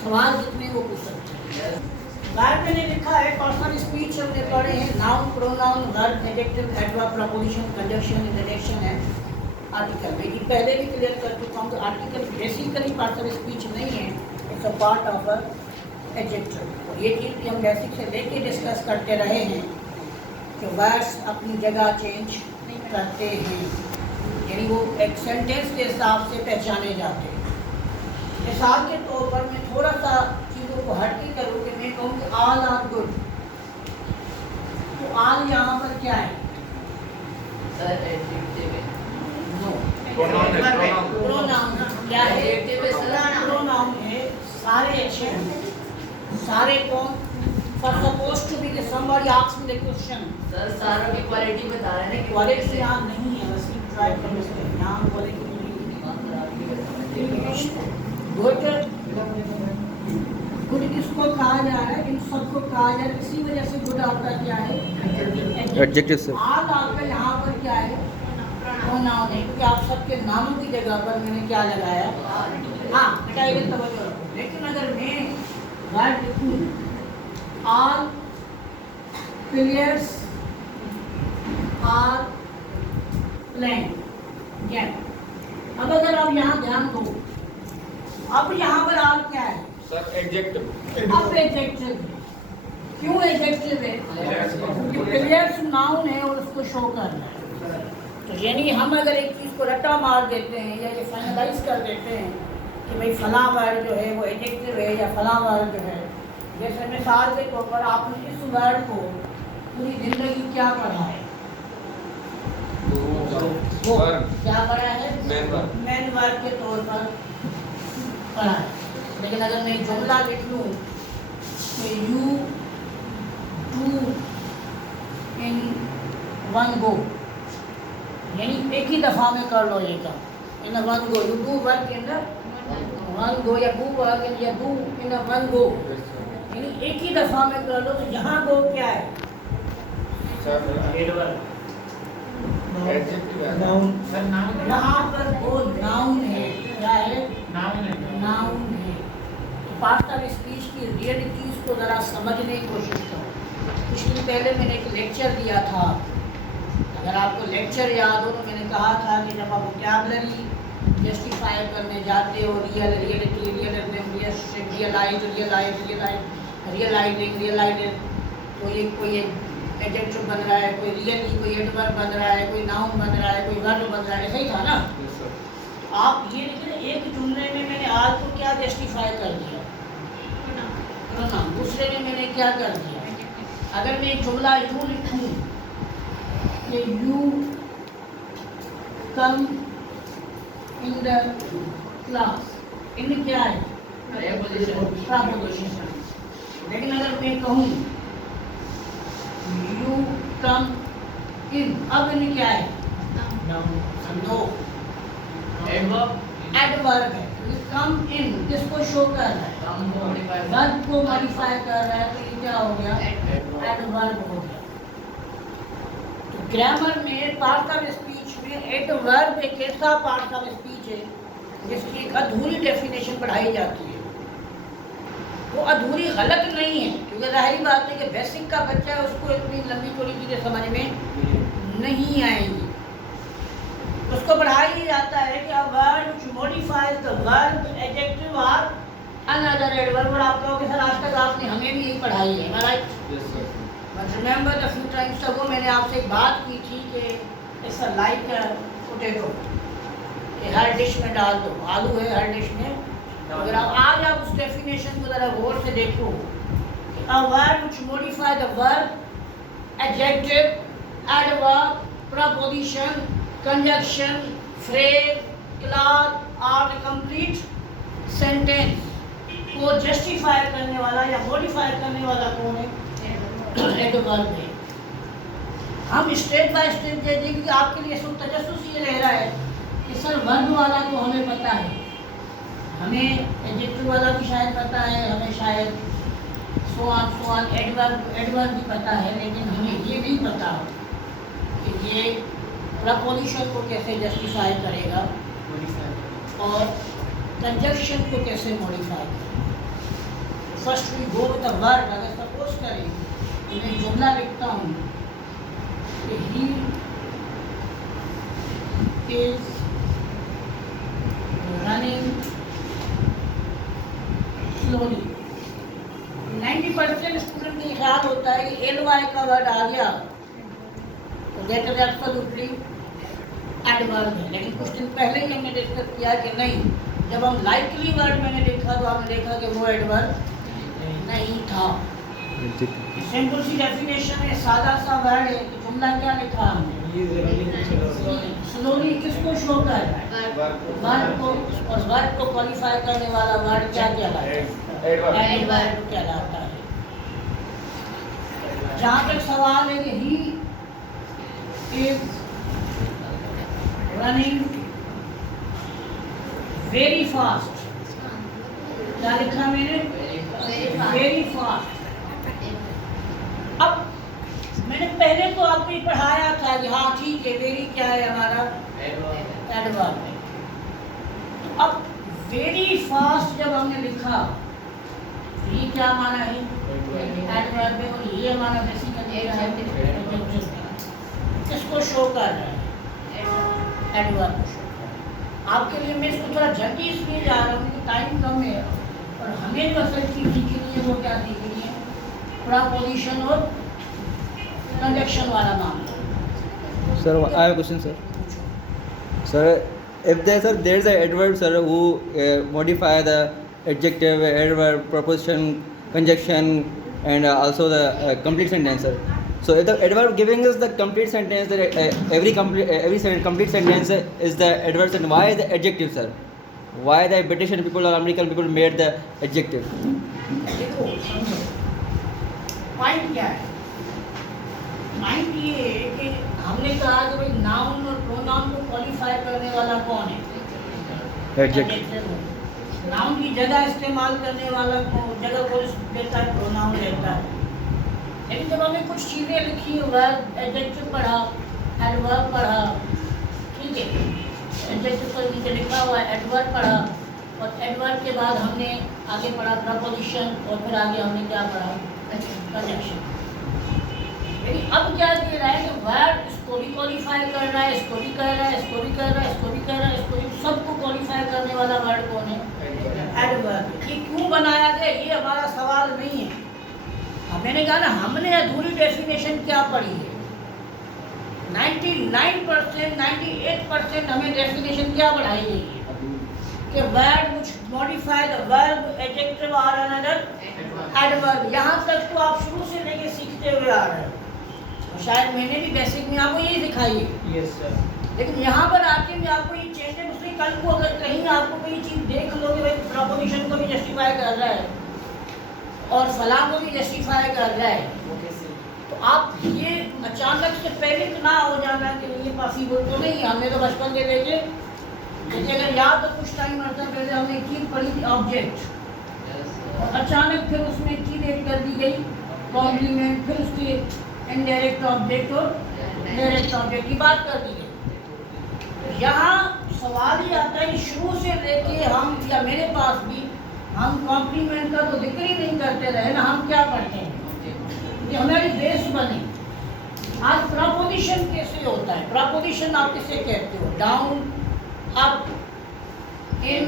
सवाल जितने वो पूछ सकते हैं। बाद मैंने लिखा है पर्सनल स्पीच हमने पढ़े हैं, noun, pronoun, verb, adjective, adverb, preposition, conjunction, interjection है आर्टिकल में। ये पहले भी क्लियर कर चुका हूँ कि आर्टिकल बेसिकली पर्सनल स्पीच नहीं है, it's a part of a adjective. और ये चीज़ कि हम बेसिक से लेके डिस्कस करते रहे हैं कि वर्ड्स अपनी जगह चेंज करते हैं, यानी वो एक सेंटेंस के हिसाब से पहचाने जाते हैं। मिसाल के तौर पर मैं थोड़ा सा चीज़ों को हट के करूँ कि मैं कहूँ कि ऑल आर गुड, तो ऑल यहाँ पर क्या है? सर एडजेक्टिव है। नो, प्रोनाउन क्या है? एडजेक्टिव है सर। प्रोनाउन है, सारे अच्छे हैं। सारे कौन? For suppose to be somebody asks me the question. Sir सारों की क्वालिटी बता रहे हैं कि क्वालिटी यहाँ नहीं है, बस ट्राई करने से यहाँ क्वालिटी गुड। गुड किसको कहा जा रहा है? इन सबको कहा जा रहा है, इसी वजह से गुड आपका क्या है? एडजेक्टिव से। आज आपका यहाँ पर क्या है? प्रोनाउन है, क्योंकि आप सबके नामों की जगह पर मैंने क्या लगाया? हाँ, बेटा ये तवज्जो रखो। लेकिन अगर मैं वर्ड लिखूँ ऑल प्लेयर्स आर प्लेइंग, क्या? अब अगर आप यहाँ ध्यान दो, अब यहाँ पर ऑल क्या है? Sir adjective. अब एडजेक्टिव। क्यों एडजेक्टिव है? प्लेयर्स नाउन है और उसको शो करना है। तो यानी हम अगर एक चीज़ को रट्टा मार देते हैं या ये फाइनलाइज कर देते हैं कि भाई फलां वर्ड जो है वो एडजेक्टिव है या फलां वर्ड जो है, जैसे मिसाल के तौर पर आपने इस वर्ड को पूरी जिंदगी क्या पढ़ा है? वो क्या पढ़ा है? मैन वर्ब के तौर पर पढ़ा है। लेकिन अगर मैं जुमला लिख लूँ कि you do in one go, यानी एक ही दफ़ा में कर लो ये काम, in one go, you do work in one go, या डू वर्क इन, या डू इन वन गो, यानी एक ही दफ़ा में कर लो। तो यहाँ गो क्या है? यहाँ पर वो नाउन है। क्या है? नाउन है। तो पार्ट ऑफ स्पीच की रियलिटीज़ को ज़रा समझने की कोशिश करो। कुछ दिन पहले मैंने एक लेक्चर दिया था, अगर आपको लेक्चर याद हो तो मैंने कहा था कि जब आप वोकैबुलरी जस्टिफाई करने जाते हो, रियल, रियलिटी, रियलाइजिंग, तो ये कोई एडजेक्टिव बन रहा है, कोई रियली, कोई एडवर्ब बन रहा है, कोई नाउन बन रहा है, कोई वर्ब बन रहा है, ऐसा ही था ना? आप ये देखिए, एक जुमले में मैंने आज को क्या जस्टिफाई कर दिया? प्रोनाउन। दूसरे में मैंने क्या कर दिया? अगर मैं एक जुमला यूँ लिखूँ कि you come in the class, इनमें क्या है? प्रपोजिशन। लेकिन अगर मैं कहूँ यू कम इन, अब इनमें क्या है? नो, एडवर्ब है। कम इन किसको शो कर रहा है? वर्ब को मॉडिफाई कर रहा है, तो ये क्या हो गया? एडवर्ब हो गया। तो ग्रामर में पार्ट ऑफ स्पीच में एडवर्ब एक ऐसा पार्ट ऑफ स्पीच है जिसकी एक अधूरी डेफिनेशन पढ़ाई जाती है। वो अधूरी गलत नहीं है, क्योंकि जाहिर बात है कि बेसिक का बच्चा है, उसको इतनी लंबी चौड़ी चीज़ें समझ में नहीं आएंगी। उसको पढ़ाया ही जाता है कि a word which modifies the verb, adjective और अनदर एडवर्ब। और आप कहोगे सर आज तक आपने हमें भी यही पढ़ाई है, right? But remember the few times ago मैंने आपसे एक बात की थी कि इट्स लाइक पोटैटो, कि हर डिश में डाल दो, आलू है हर डिश में। अगर आज आप उस डेफिनेशन को ज़रा गौर से देखो, a word which modify the verb, adjective, adverb, preposition, conjunction, phrase, clause और कंप्लीट सेंटेंस को जस्टिफाई करने वाला या मॉडिफाई करने वाला कौन है? एडवर्ब है। हम स्टेप बाय स्टेप देखेंगे कि आपके लिए सब तजस्सुस ये रह रहा है कि सर वर्ब वाला तो हमें पता है, हमें एडजेक्टिव वाला भी शायद पता है, हमें शायद सो ऑन एडवर्ब भी पता है, लेकिन हमें ये नहीं पता कि ये प्रपोजिशन को कैसे जस्टिफाई करेगा और कंजंक्शन को कैसे मॉडिफाई करेगा। First we go with the verb. अगर सपोज करें कि मैं जुमला लिखता हूँ कि he is running slowly. 90% student का ख्याल होता है कि एल वाई का वर्ड आ गया तो दैट इज एब्सोल्युटली एडवर्ब है. लेकिन कुछ दिन पहले ही हमने डिस्कस किया कि नहीं, जब हम लाइकली वर्ड मैंने देखा तो हमने देखा कि वो एडवर्ब नहीं था. सिंपल सी डेफिनेशन है, सादा सा वर्ड है. तो जुमला क्या लिखा हमने? स्लोली किसको शो कर रहा है? वर्ब को. और वर्ब को क्वालिफाई करने वाला वर्ड क्या कहलाता है? एडवर्ब कहलाता है. जहाँ तक सवाल है कि he is running very fast. क्या लिखा मैंने? Very fast. अब मैंने पहले तो आपको ये पढ़ाया था कि हाँ ठीक है, वेरी क्या है हमारा? एडवर्ब है. अब वेरी फास्ट जब हमने लिखा तो ये क्या माना है? एडवर्ब है. और ये हमारा बेसिकली किसको शो कर रहा है? एडवर्ब को शो कर रहा है. आपके लिए मैं इसको थोड़ा जल्दी इसलिए जा रहा हूँ कि टाइम कम है और हमें जो असल चीज़ सीखनी है वो क्या सीखनी है? प्रपोजिशन और कंजक्शन वाला मामला. Sir, I have a question, sir. Sir, if there is an adverb, sir, who modify the adjective, adverb, preposition, conjunction, and also the complete sentence, sir. So if the adverb giving us the complete sentence, every complete sentence is the adverb, and why the adjective, sir? Why the British people or American people made the adjective? देखो समझो point क्या है. Point ये है कि हमने कहा कि भाई नाउन और प्रोनाउन को क्वालिफाई करने वाला कौन है? Adjective. नाउन की जगह इस्तेमाल करने वाला जगह को देता है प्रोनाउन रहता है. लेकिन जब हमने कुछ चीज़ें लिखी, वर्ब एडजेक्टिव पढ़ा, एडवर्ब पढ़ा, ठीक है, एडजेक्टिव पर नीचे लिखा हुआ है एडवर्ब पढ़ा, और एडवर्ब के बाद हमने आगे पढ़ा प्रपोजिशन, और फिर आगे हमने क्या पढ़ा? कंजक्शन. लेकिन अब क्या कह रहा है कि वर्ब इसको भी क्वालिफाई कर रहा है, इसको भी कह रहा है, इसको भी कह रहा है, इसको भी कह रहा है, इसको भी, सबको क्वालिफाई करने वाला वर्ड कौन है? एडवर्ब. ये क्यों बनाया गया ये हमारा सवाल नहीं है. मैंने कहा ना, हमने अधूरी डेफिनेशन क्या पढ़ी है? 99%, 98% हमें डेफिनेशन क्या पढ़ाई गई है कि word which modify the verb, adjective और अनदर एडवर्ब. यहाँ तक तो आप शुरू से लेके सीखते हुए आ रहे हो. शायद मैंने भी बेसिक में आपको यही सिखाई है. Yes, sir. लेकिन यहाँ पर आके मैं आपको ये चेंजेस, उसमें कल को अगर कहीं आपको कोई चीज़ देख लो कि भाई प्रपोजिशन को भी जस्टिफाई कर रहा है और फलां को भी जस्टिफाई कर रहा है, तो आप ये अचानक से पहले तो ना हो जाना कि ये पॉसिबल तो नहीं. हमने तो बचपन के देखे, जैसे अगर याद तो कुछ टाइम अर्सा पहले हमने एक चीज़ पढ़ी थी ऑब्जेक्ट, और अचानक फिर उसमें एक चीज़ ऐड कर दी गई कॉम्प्लीमेंट, फिर उसके इनडायरेक्ट ऑब्जेक्ट और डायरेक्ट ऑब्जेक्ट की बात कर दी गई. यहाँ सवाल ही आता है शुरू से लेके हम, या मेरे पास भी, हम कॉम्प्लीमेंट का तो जिक्र ही नहीं करते रहे ना, हम क्या पढ़ते हैं? ये हमारी बेस बने. आज प्रपोजिशन कैसे होता है? प्रपोजिशन आप किसे कहते हो? डाउन, अप, इन,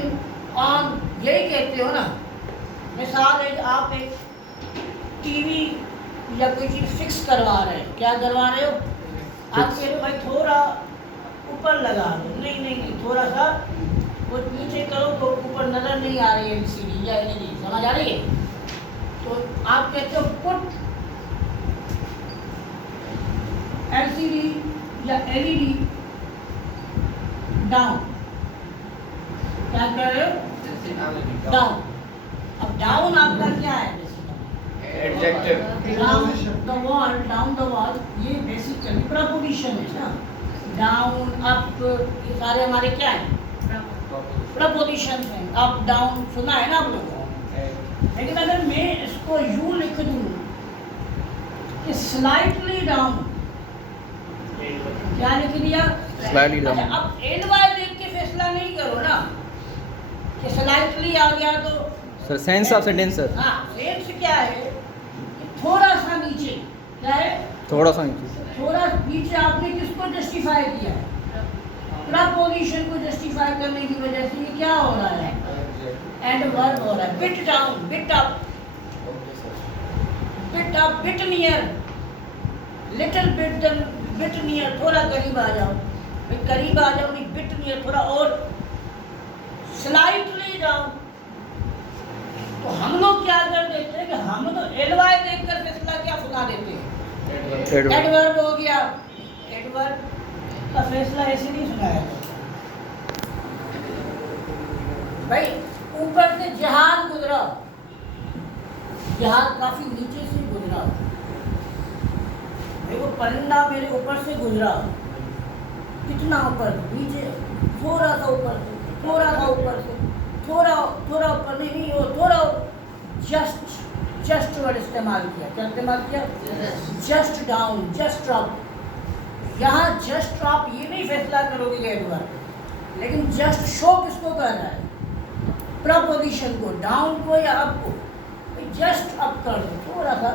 ऑन, यही कहते हो ना. मिसाल है कि आप एक टीवी या कोई चीज़ फिक्स करवा रहे हैं. क्या करवा रहे हो? आप कह रहे हो भाई थोड़ा ऊपर लगा दो. नहीं नहीं नहीं, थोड़ा सा वो नीचे करो तो ऊपर नज़र नहीं आ रही है एलसीडी या एलईडी. समझ आ रही है? तो आप कहते हो पुट एलसीडी या एलईडी डाउन. क्या कर रहे हो? डाउन. अब डाउन आपका क्या है? Adjective. डाउन द वॉल, ये बेसिकली प्रपोजिशन है ना. डाउन, अप, ये सारे हमारे क्या हैं? प्रपोजिशन हैं. अप डाउन सुना है ना आप लोगों को. लेकिन अगर मैं इसको यूं लिख दूं कि स्लाइटली डाउन, क्या लिख दिया? Slightly down. अच्छा, अब एन वाई देख के फैसला नहीं करो ना कि स्लाइटली आ गया तो sir sense of sentence sir हाँ, सेंस क्या है कि थोड़ा सा नीचे, क्या है, थोड़ा सा नीचे थोड़ा नीचे आपने किसको जस्टिफाई किया है? प्रपोजिशन को जस्टिफाई करने की वजह से ये क्या हो रहा है? एडवर्ब हो रहा है। Bit down, bit up, bit up, bit near, little bit then bit near, थोड़ा करीब आ जाओ। भाई करीब आ जाओ नहीं, बिट नियर, थोड़ा और स्लाइटली डाउन। तो हम लोग क्या कर देते हैं कि हम तो एलवाई देखकर फैसला क्या सुना देते हैं? एडवर्ब हो गया, एडवर्ब का फैसला ऐसे नहीं सुनाया जाता। भाई ऊपर से जहाज गुजरा, जहाज काफी नीचे से गुजरा, भाई वो परिंदा मेरे ऊपर से गुजरा, कितना ऊपर? नीचे, थोड़ा सा ऊपर से, थोड़ा सा ऊपर से, थोड़ा थोड़ा ऊपर नहीं, वो थोड़ा जस्ट वर्ड इस्तेमाल किया। क्या इस्तेमाल किया? Just down, just drop. यहाँ जस्ट ड्रॉप ये नहीं फैसला करोगे एडवर्ब, लेकिन जस्ट शो किसको कर रहा है? प्रपोजिशन को, डाउन को या अप को। जस्ट अप कर दो, थोड़ा सा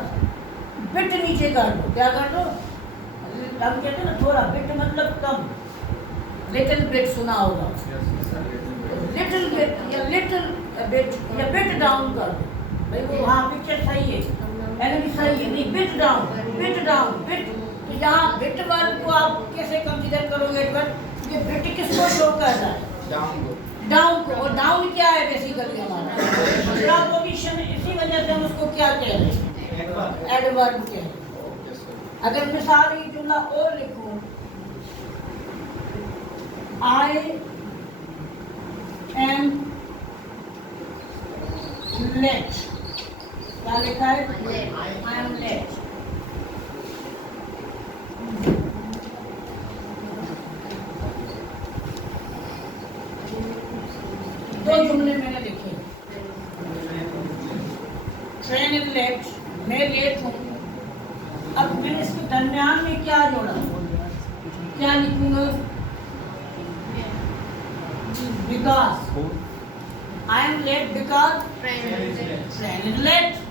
बिट नीचे कर दो। क्या कर दो? हम कहते हैं ना थोड़ा, बिट मतलब कम, लिटिल बिट सुना होगा, लिटिल बिट या लिटिल बिट या बिट डाउन कर दो। भाई वो हाँ पिक्चर सही है, एनिमी सही है, नहीं bit down, bit down, bit. तो यहाँ बिट वर्ड को आप कैसे कंसीडर करोगे? बट ये बिट किसको शो कर रहा है? डाउन को। और डाउन क्या है बेसिकली हमारा? प्रपोजिशन। इसी वजह से हम उसको क्या कह रहे हैं? एडवर्ब कह रहे हैं। अगर मिसाल ये जुमला और लिखूं, आई एम लेट, क्या लिखा है? I am late. दो जुमले मैंने लिखे, ट्रेन इज लेट, मैं लेट हूँ। अब मैंने इसके दरमियान में क्या जोड़ा? क्या लिखूंगा? Because I am late, because train is late.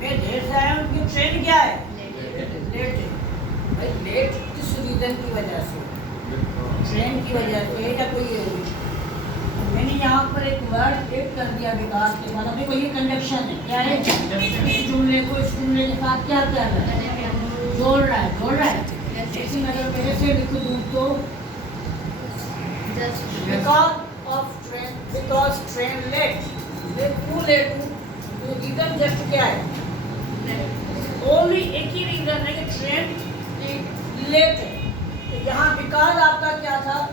मैं देर से आया हूँ क्योंकि ट्रेन क्या है? लेट है। भाई लेट किस रीजन की वजह से? ट्रेन की वजह से या कोई? मैंने यहाँ पर एक वर्ड एड कर दिया विकास के बाद। देखो ये कंजक्शन है, क्या है? इस जुमले को इस जुमले के साथ क्या कर रहा है? जोड़ रहा है, जोड़ रहा है। लेकिन अगर मैं ऐसे लिख दूँ तो बिकॉज ट्रेन लेट, क्यों लेट हूँ? तो रीजन जस्ट क्या है? ओनली एक ही रीजन है कि ट्रेन लेट है। तो यहाँ बिकॉज आपका क्या था?